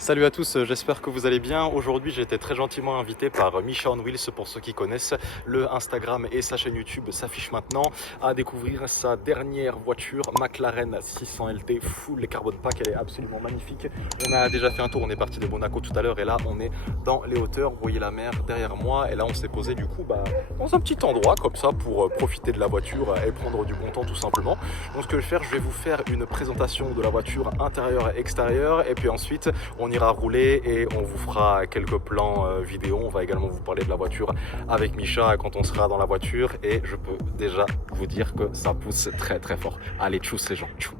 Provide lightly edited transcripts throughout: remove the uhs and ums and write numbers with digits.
Salut à tous, j'espère que vous allez bien. Aujourd'hui, j'ai été très gentiment invité par Misha on Wheels, pour ceux qui connaissent. Le Instagram et sa chaîne YouTube s'affichent maintenant, à découvrir sa dernière voiture, McLaren 600 LT full carbon pack. Elle est absolument magnifique. On a déjà fait un tour, on est parti de Monaco tout à l'heure et là, on est dans les hauteurs. Vous voyez la mer derrière moi et là, on s'est posé du coup dans un petit endroit comme ça pour profiter de la voiture et prendre du bon temps tout simplement. Donc, ce que je vais faire, je vais vous faire une présentation de la voiture intérieure et extérieure et puis ensuite, on ira rouler et on vous fera quelques plans vidéo. On va également vous parler de la voiture avec Misha quand on sera dans la voiture et je peux déjà vous dire que ça pousse très très fort. Allez, tchuss les gens. Tchou.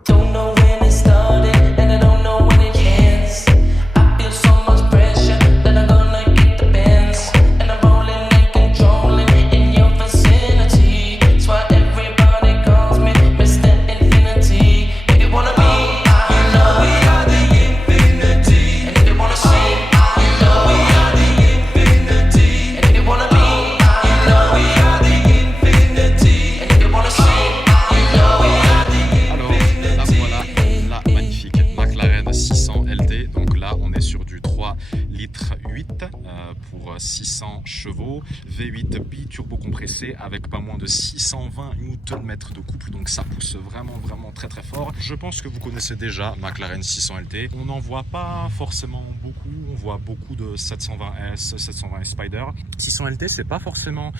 Pour 600 chevaux, V8 bi-turbo compressé avec pas moins de 620 Nm de couple, donc ça pousse vraiment très fort. Je pense que vous connaissez déjà McLaren 600 LT. On n'en voit pas forcément beaucoup, on voit beaucoup de 720S, 720S Spider. 600 LT, c'est pas forcément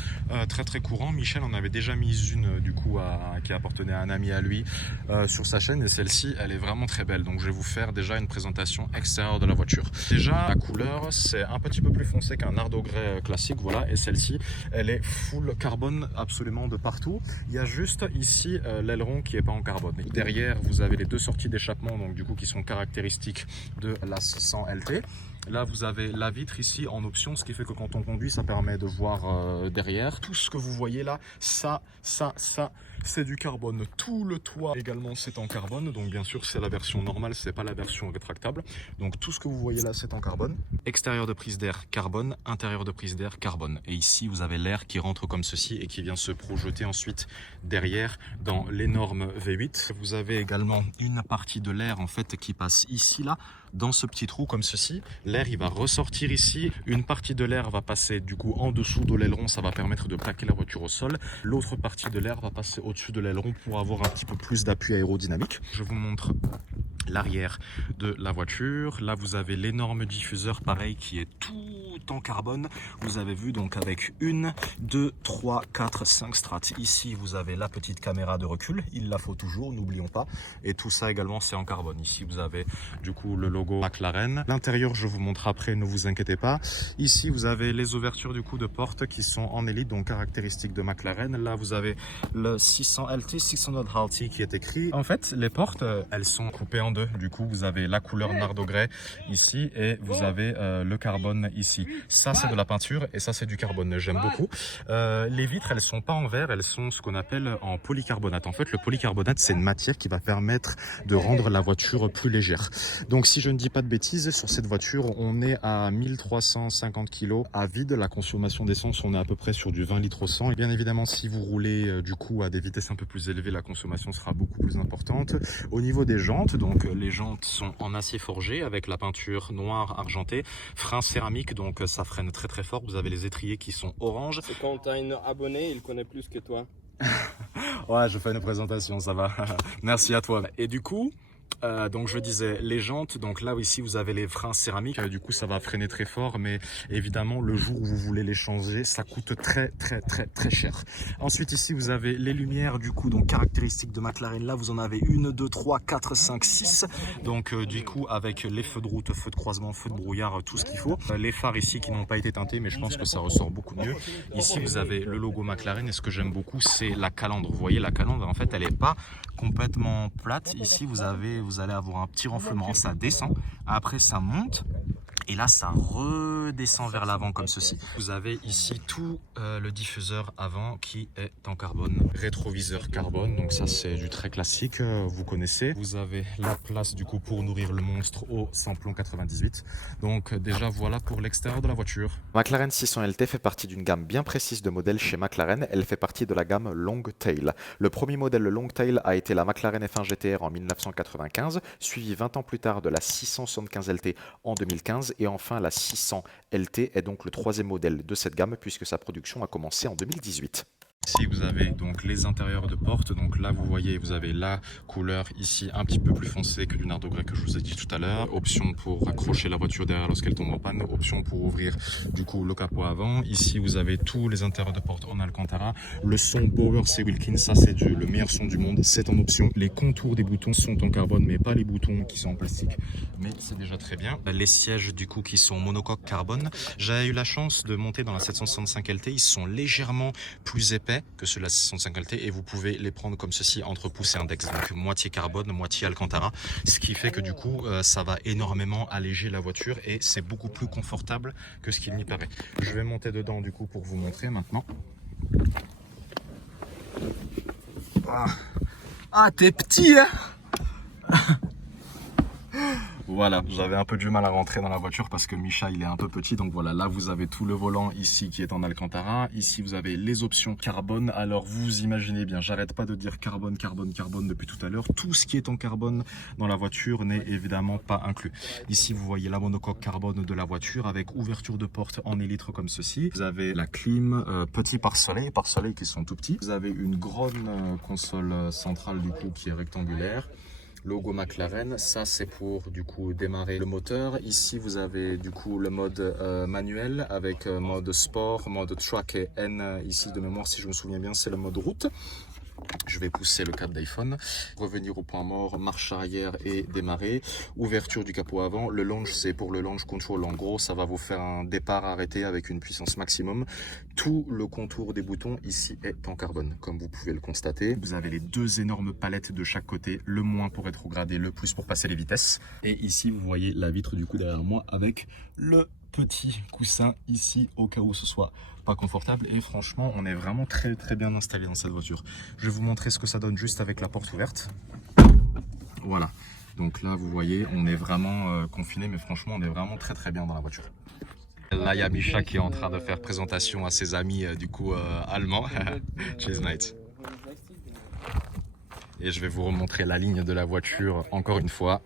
très courant. Michel en avait déjà mis une du coup qui appartenait à un ami à lui sur sa chaîne et celle-ci, elle est vraiment très belle. Donc je vais vous faire déjà une présentation extérieure de la voiture. Déjà, la couleur, c'est un petit peu plus foncé qu'un Nardo Grey classique, voilà, et celle-ci elle est full carbone absolument de partout. Il y a juste ici l'aileron qui est pas en carbone. Derrière vous avez les deux sorties d'échappement, donc du coup qui sont caractéristiques de la 600 LT. Là vous avez la vitre ici en option, ce qui fait que quand on conduit ça permet de voir derrière. Tout ce que vous voyez là, ça c'est du carbone. Tout le toit également c'est en carbone, donc bien sûr c'est la version normale, c'est pas la version rétractable. Donc tout ce que vous voyez là c'est en carbone. Extérieur de prise d'air carbone, intérieur de prise d'air carbone. Et ici vous avez l'air qui rentre comme ceci et qui vient se projeter ensuite derrière dans l'énorme V8. Vous avez également une partie de l'air en fait qui passe ici là, dans ce petit trou comme ceci. L'air il va ressortir ici, une partie de l'air va passer du coup en dessous de l'aileron, ça va permettre de plaquer la voiture au sol. L'autre partie de l'air va passer au-dessus de l'aileron pour avoir un petit peu plus d'appui aérodynamique. Je vous montre l'arrière de la voiture. Là vous avez l'énorme diffuseur pareil qui est tout en carbone. Vous avez vu donc avec 1, 2, 3, 4, 5 strates. Ici vous avez la petite caméra de recul, il la faut toujours, n'oublions pas. Et tout ça également c'est en carbone. Ici vous avez du coup le logo McLaren. L'intérieur je vous montre après, ne vous inquiétez pas. Ici vous avez les ouvertures du coup de porte qui sont en élite, donc caractéristiques de McLaren. Là vous avez le 600 LT, 600 LT qui est écrit. En fait les portes elles sont coupées en deux. Du coup vous avez la couleur Nardo Grey ici et vous avez le carbone ici. Ça c'est de la peinture et ça c'est du carbone, j'aime beaucoup. Les vitres elles sont pas en verre, elles sont ce qu'on appelle en polycarbonate. En fait le polycarbonate c'est une matière qui va permettre de rendre la voiture plus légère. Donc si je ne dis pas de bêtises, sur cette voiture on est à 1350 kg à vide. La consommation d'essence on est à peu près sur du 20 litres au 100. Et bien évidemment si vous roulez du coup à des vitesses un peu plus élevées, la consommation sera beaucoup plus importante. Au niveau des jantes, donc les jantes sont en acier forgé avec la peinture noire argentée, frein céramique, donc ça freine très fort. Vous avez les étriers qui sont orange. C'est quand tu as un abonné, il connaît plus que toi. Ouais, je fais une présentation, ça va. Merci à toi. Et du coup, donc je disais les jantes, donc là ici vous avez les freins céramiques, du coup ça va freiner très fort, mais évidemment le jour où vous voulez les changer ça coûte très cher. Ensuite ici vous avez les lumières du coup, donc caractéristiques de McLaren. Là vous en avez 1, 2, 3, 4, 5, 6, donc du coup avec les feux de route, feux de croisement, feux de brouillard, tout ce qu'il faut. Les phares ici qui n'ont pas été teintés, mais je pense que ça ressort beaucoup mieux. Ici vous avez le logo McLaren et ce que j'aime beaucoup c'est la calandre. Vous voyez la calandre en fait elle est pas complètement plate. Ici vous allez avoir un petit renflement, ça descend, après ça monte et là ça redescend vers l'avant comme ceci. Vous avez ici tout le diffuseur avant qui est en carbone, rétroviseur carbone, donc ça c'est du très classique, vous connaissez. Vous avez la place du coup pour nourrir le monstre au samplon 98. Donc déjà voilà pour l'extérieur de la voiture. McLaren 600 LT fait partie d'une gamme bien précise de modèles chez McLaren. Elle fait partie de la gamme Longtail. Le premier modèle Longtail a été la McLaren F1 GTR en 1995, suivi 20 ans plus tard de la 675 LT en 2015 et enfin la 600 LT est donc le troisième modèle de cette gamme puisque sa production a commencé en 2018. Ici vous avez donc les intérieurs de porte, donc là vous voyez vous avez la couleur ici un petit peu plus foncée que du Nardo Grey que je vous ai dit tout à l'heure, option pour accrocher la voiture derrière lorsqu'elle tombe en panne, option pour ouvrir du coup le capot avant. Ici vous avez tous les intérieurs de porte en Alcantara, le son Bowers et Wilkins, ça c'est le meilleur son du monde, c'est en option. Les contours des boutons sont en carbone mais pas les boutons qui sont en plastique, mais c'est déjà très bien. Les sièges du coup qui sont monocoque carbone, j'ai eu la chance de monter dans la 765 LT, ils sont légèrement plus épais que ceux de la 605 LT et vous pouvez les prendre comme ceci entre pouce et index, donc moitié carbone, moitié Alcantara, ce qui fait que du coup ça va énormément alléger la voiture et c'est beaucoup plus confortable que ce qu'il n'y paraît. Je vais monter dedans du coup pour vous montrer maintenant. Ah t'es petit hein. Voilà, j'avais un peu du mal à rentrer dans la voiture parce que Misha il est un peu petit, donc voilà, là vous avez tout le volant ici qui est en Alcantara, ici vous avez les options carbone. Alors vous imaginez bien, j'arrête pas de dire carbone, carbone, carbone depuis tout à l'heure, tout ce qui est en carbone dans la voiture n'est évidemment pas inclus. Ici vous voyez la monocoque carbone de la voiture avec ouverture de porte en élytre comme ceci, vous avez la clim, petit pare-soleil qui sont tout petits, vous avez une grande console centrale du coup qui est rectangulaire. Logo McLaren, ça c'est pour du coup démarrer le moteur. Ici vous avez du coup le mode manuel avec mode sport, mode track et N ici de mémoire si je me souviens bien c'est le mode route. Je vais pousser le cadre d'iPhone, revenir au point mort, marche arrière et démarrer, ouverture du capot avant. Le launch c'est pour le launch control, en gros ça va vous faire un départ arrêté avec une puissance maximum. Tout le contour des boutons ici est en carbone comme vous pouvez le constater. Vous avez les deux énormes palettes de chaque côté, le moins pour rétrograder, le plus pour passer les vitesses. Et ici vous voyez la vitre du coup derrière moi avec le petit coussin ici au cas où ce soit pas confortable et franchement on est vraiment très bien installé dans cette voiture. Je vais vous montrer ce que ça donne juste avec la porte ouverte. Voilà, donc là vous voyez on est vraiment confiné mais franchement on est vraiment très bien dans la voiture. Là il y a Misha qui est en train de faire présentation à ses amis du coup allemands. Cheers mate. Et je vais vous remontrer la ligne de la voiture encore une fois.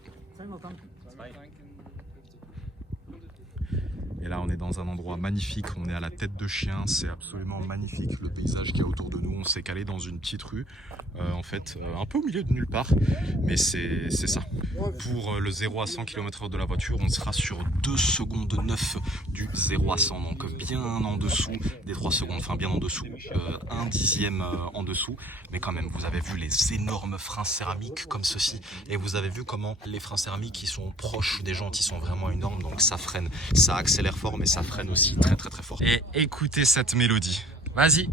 Et là on est dans un endroit magnifique, on est à la tête de chien, c'est absolument magnifique le paysage qu'il y a autour de nous. On s'est calé dans une petite rue, en fait un peu au milieu de nulle part, mais c'est ça. Pour le 0 à 100 km/h de la voiture, on sera sur 2 secondes 9 du 0 à 100, donc bien en dessous des 3 secondes, enfin bien en dessous, 1/10 en dessous. Mais quand même, vous avez vu les énormes freins céramiques comme ceci, et vous avez vu comment les freins céramiques qui sont proches des jantes, ils sont vraiment énormes, donc ça freine, ça accélère fort mais ça freine aussi très fort. Et écoutez cette mélodie, vas-y.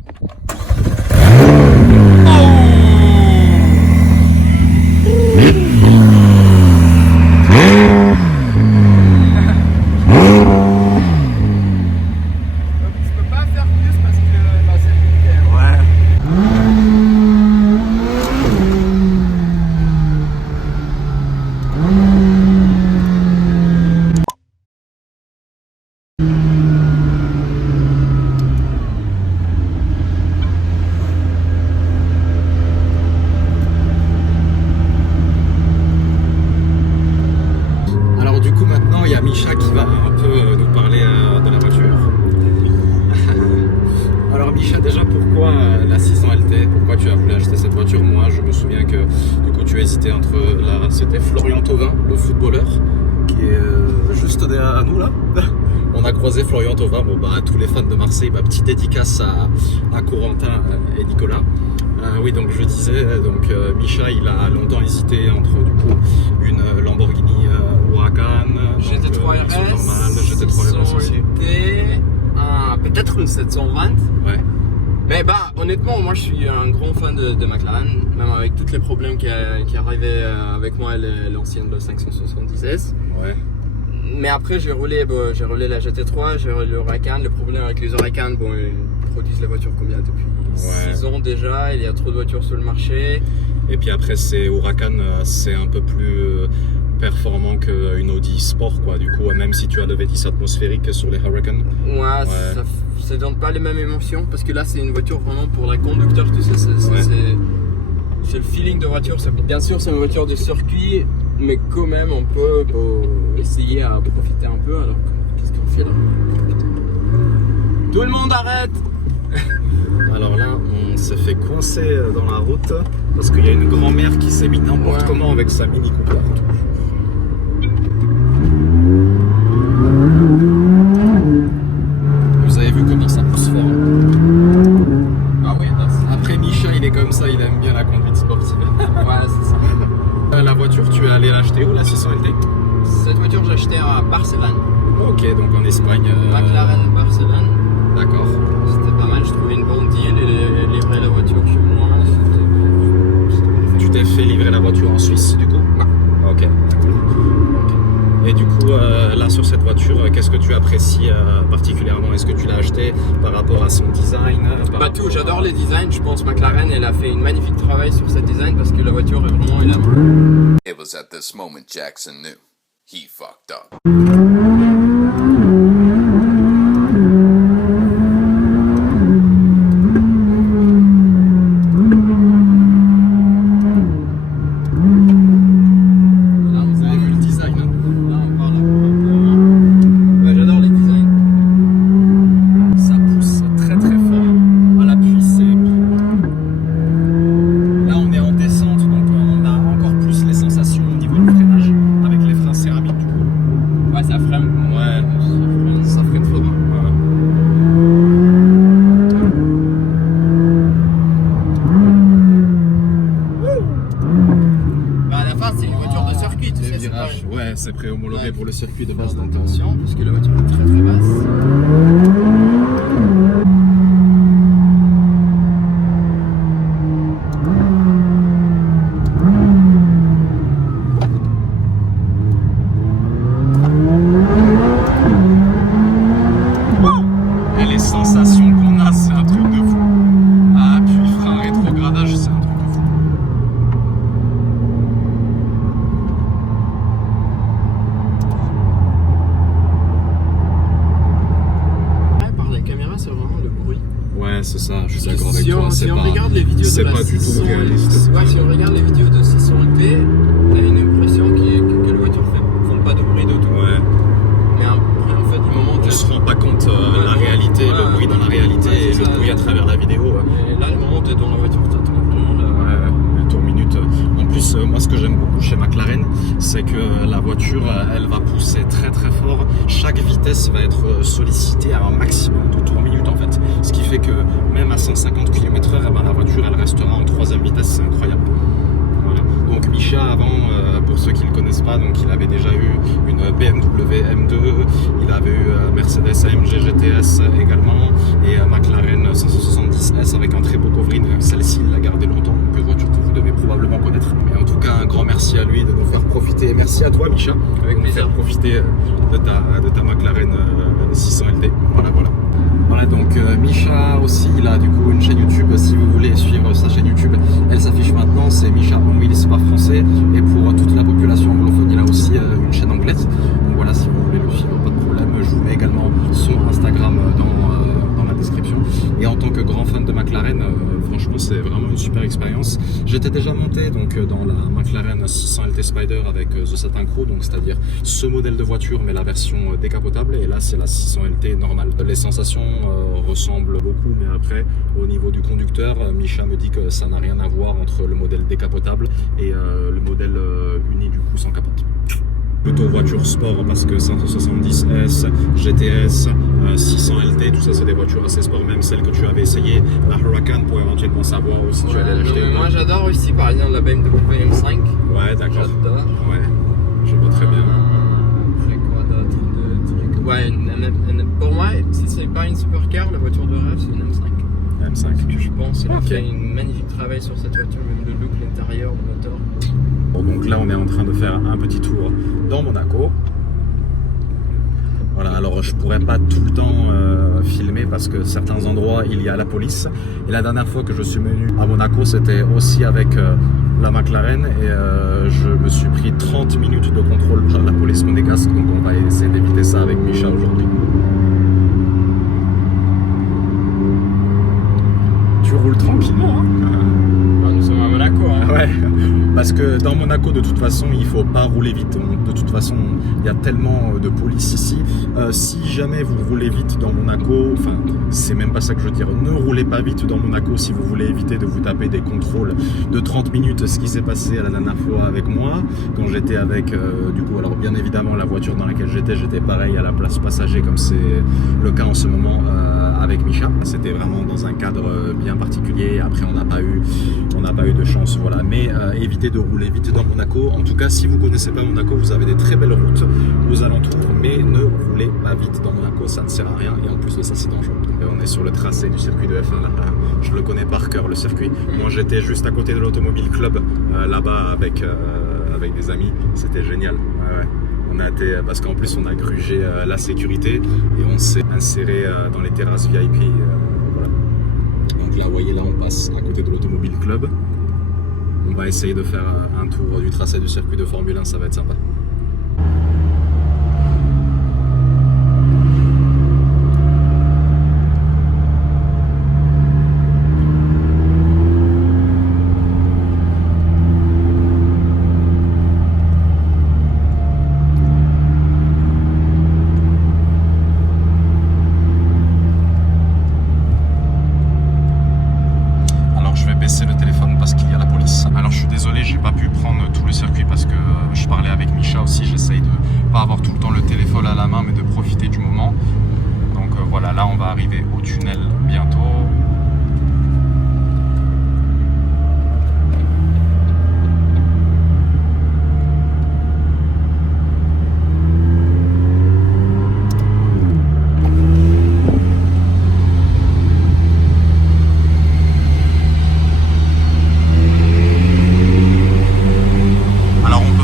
Il y a Misha qui va un peu nous parler de la voiture. Alors Misha, déjà pourquoi la 600 LT? Pourquoi tu as voulu acheter cette voiture? Moi je me souviens que du coup tu hésitais entre c'était Florian Thauvin, le footballeur, qui est juste derrière nous là. On a croisé Florian Thauvin, bon bah tous les fans de Marseille, petite dédicace à Corentin et Nicolas. Oui, donc je disais, Misha il a longtemps hésité entre du coup une Lamborghini Huracan, GT3 RS, normal, GT3 RS aussi. Peut-être une 720. Ouais. Mais honnêtement, moi je suis un grand fan de McLaren, même avec tous les problèmes qui arrivaient avec moi l'ancienne 570S. Ouais. Mais après, j'ai roulé la GT3, j'ai roulé le Huracan. Le problème avec les Huracan, bon, ils produisent la voiture combien depuis 6 ans déjà. Il y a trop de voitures sur le marché. Et puis après, c'est Huracan, c'est un peu plus performant qu'une Audi Sport, quoi. Du coup, même si tu as le V10 atmosphérique sur les Huracan. Ouais. Ça donne pas les mêmes émotions parce que là, c'est une voiture vraiment pour la conducteur. Tu sais, c'est le feeling de voiture. Bien sûr, c'est une voiture de circuit, mais quand même, on peut essayer à profiter un peu. Alors, qu'est-ce qu'on fait là? Tout le monde arrête! Alors là, on s'est fait coincer dans la route parce qu'il y a une grand-mère qui s'est mis n'importe comment avec sa Mini Cooper. Vous avez vu comment ça pousse fort. Ah oui, Après, Micha, il est comme ça, il aime bien la conduite sportive. ouais, c'est ça. La voiture, tu es allé l'acheter où, la 600 LT? Cette voiture, j'ai acheté à Barcelone. Ok, donc en Espagne. McLaren Barcelone. D'accord. C'était pas mal, je trouvais une bonne deal et livrer la voiture chez moi. Tu t'es fait livrer la voiture en Suisse, du coup? Ouais. Ok. Et du coup, là sur cette voiture, qu'est-ce que tu apprécies particulièrement? Est-ce que tu l'as acheté par rapport à son design? Tout, j'adore les designs. Je pense que McLaren, elle a fait un magnifique travail sur ce design parce que la voiture est vraiment élaborée. It was at this moment Jackson knew he fucked up. Ouais, c'est pré-homologué pour le circuit de base. Attention, parce que la voiture est très très basse. Et les sensations qu'on a, c'est un truc de fou. Ah, puis frein rétrogradage, c'est un truc de fou. Par la caméra, c'est vraiment le bruit. Ouais, c'est ça, je suis d'accord avec Si toi. on regarde les vidéos c'est de la pas du tout 600, réaliste. Ouais, si on regarde les vidéos de 600T, on a une impression que les voitures font pas de bruit de tout. Ouais. Mais après, en fait, du moment où On se rend pas compte la réalité, le bruit dans la réalité et le bruit à travers la vidéo. Et là, le moment où tu es dans la voiture, tu attends vraiment Le tour minute. En plus, moi, ce que j'aime beaucoup chez McLaren, c'est que la voiture, elle va pousser très très fort. Chaque vitesse va être sollicitée à un maximum de tours minute en fait. Ce qui fait que même à 150 km/h, la voiture, elle restera en troisième vitesse. C'est incroyable. Voilà. Donc Micha, avant, pour ceux qui ne le connaissent pas, donc il avait déjà eu une BMW M2, il avait eu Mercedes AMG GTS également et McLaren 570S avec un très beau coffret. Celle-ci, il l'a gardé longtemps, donc une voiture que vous devez probablement connaître. Mais en tout cas, un grand merci à lui de nous faire profiter. Merci à toi, Micha, Avec de nous plaisir. faire profiter de ta McLaren 600 LT. Voilà. Voilà, donc Micha aussi, il a du coup une chaîne YouTube. Si vous voulez suivre sa chaîne YouTube, elle s'affiche maintenant, c'est Micha On Wheels par français. Et pour toute la population anglophone, il a aussi une chaîne anglaise. Donc voilà, si vous voulez le suivre, pas de problème. Je vous mets également son Instagram dans la description. Et en tant que grand fan de McLaren, franchement, c'est vraiment une super expérience. J'étais déjà monté donc dans la McLaren 600 LT Spider avec The Satin Crew, donc c'est-à-dire ce modèle de voiture, mais la version décapotable. Et là, c'est la 600 LT normale. Les sensations ressemblent beaucoup, mais après, au niveau du conducteur, Micha me dit que ça n'a rien à voir entre le modèle décapotable et le modèle uni du coup sans capote. Plutôt voiture sport parce que 570S, GTS, 600 LT, tout ça c'est des voitures assez sport, même celles que tu avais essayé, la Huracan, pour éventuellement savoir si tu allais l'acheter. Moi, j'adore aussi, par exemple, la BMW M5. Ouais, d'accord. J'adore. Ouais, je vois très bien. Après quoi d'autre de trucs. Ouais, pour moi, si c'est pas une supercar, la voiture de rêve, c'est une M5. M5. Que je pense, il a Ok. fait un magnifique travail sur cette voiture, même le look, l'intérieur, le moteur. Bon, donc là on est en train de faire un petit tour dans Monaco. Alors je pourrais pas tout le temps filmer parce que certains endroits il y a la police. Et la dernière fois que je suis venu à Monaco, c'était aussi avec la McLaren et je me suis pris 30 minutes de contrôle par la police monégasque. Donc on va essayer d'éviter ça avec Misha aujourd'hui. Tu roules tranquillement, hein? Nous sommes à Monaco. Hein. Ouais, parce que dans Monaco, de toute façon, il faut pas rouler vite. De toute façon, il y a tellement de police ici. Si jamais vous roulez vite dans Monaco, enfin, c'est même pas ça que je veux dire. Ne roulez pas vite dans Monaco si vous voulez éviter de vous taper des contrôles de 30 minutes. Ce qui s'est passé la dernière fois avec moi, quand j'étais avec, du coup, alors bien évidemment, la voiture dans laquelle j'étais pareil à la place passager, comme c'est le cas en ce moment avec Misha. C'était vraiment dans un cadre bien particulier. Après, on n'a pas eu de chance, voilà. Mais évitez de rouler vite dans Monaco. En tout cas, si vous connaissez pas Monaco, vous avez des très belles routes aux alentours, mais ne roulez pas vite dans Monaco, ça ne sert à rien. Et en plus de ça, c'est dangereux. Et on est sur le tracé du circuit de F1 là. Je le connais par cœur, le circuit. Moi, j'étais juste à côté de l'Automobile Club là-bas avec des amis. C'était génial. Ouais. On a été, parce qu'en plus on a grugé la sécurité et on s'est inséré dans les terrasses VIP. Voilà. Donc là, vous voyez, là on passe à côté de l'Automobile Club. On va essayer de faire un tour du tracé du circuit de Formule 1, ça va être sympa. C'est le téléphone parce qu'il y a la police. Alors je suis désolé, j'ai pas pu prendre tout le circuit parce que je parlais avec Misha aussi. J'essaye de pas avoir tout le temps le téléphone à la main mais de profiter du moment. Donc voilà, là on va arriver au tunnel bientôt.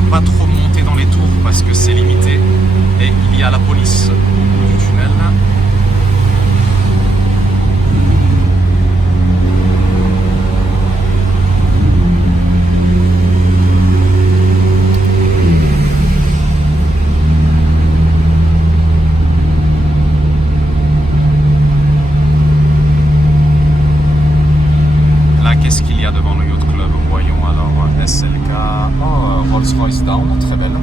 Pas trop monter dans les tours parce que c'est limité et il y a la police au bout du tunnel. Là, qu'est-ce qu'il y a devant le Yacht Club? Voyons alors, SLK, oh, Rolls-Royce Down, très belle,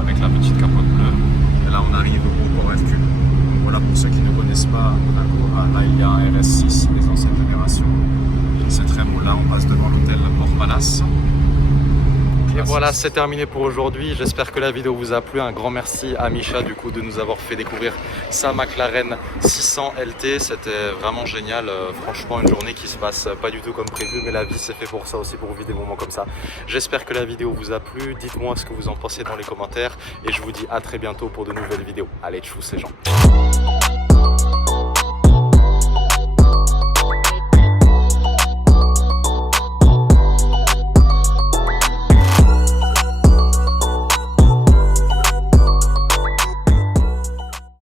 avec la petite capote bleue. Et là, on arrive au port Hercule. Voilà, pour ceux qui ne connaissent pas Monaco, là, il y a un RS6 des anciennes générations. C'est très beau. Là, on passe devant l'hôtel Port Palace. Et voilà, c'est terminé pour aujourd'hui. J'espère que la vidéo vous a plu. Un grand merci à Misha du coup de nous avoir fait découvrir sa McLaren 600 LT. C'était vraiment génial. Franchement, une journée qui se passe pas du tout comme prévu, mais la vie c'est fait pour ça aussi, pour vivre des moments comme ça. J'espère que la vidéo vous a plu. Dites-moi ce que vous en pensez dans les commentaires et je vous dis à très bientôt pour de nouvelles vidéos. Allez, tchou, c'est Jean.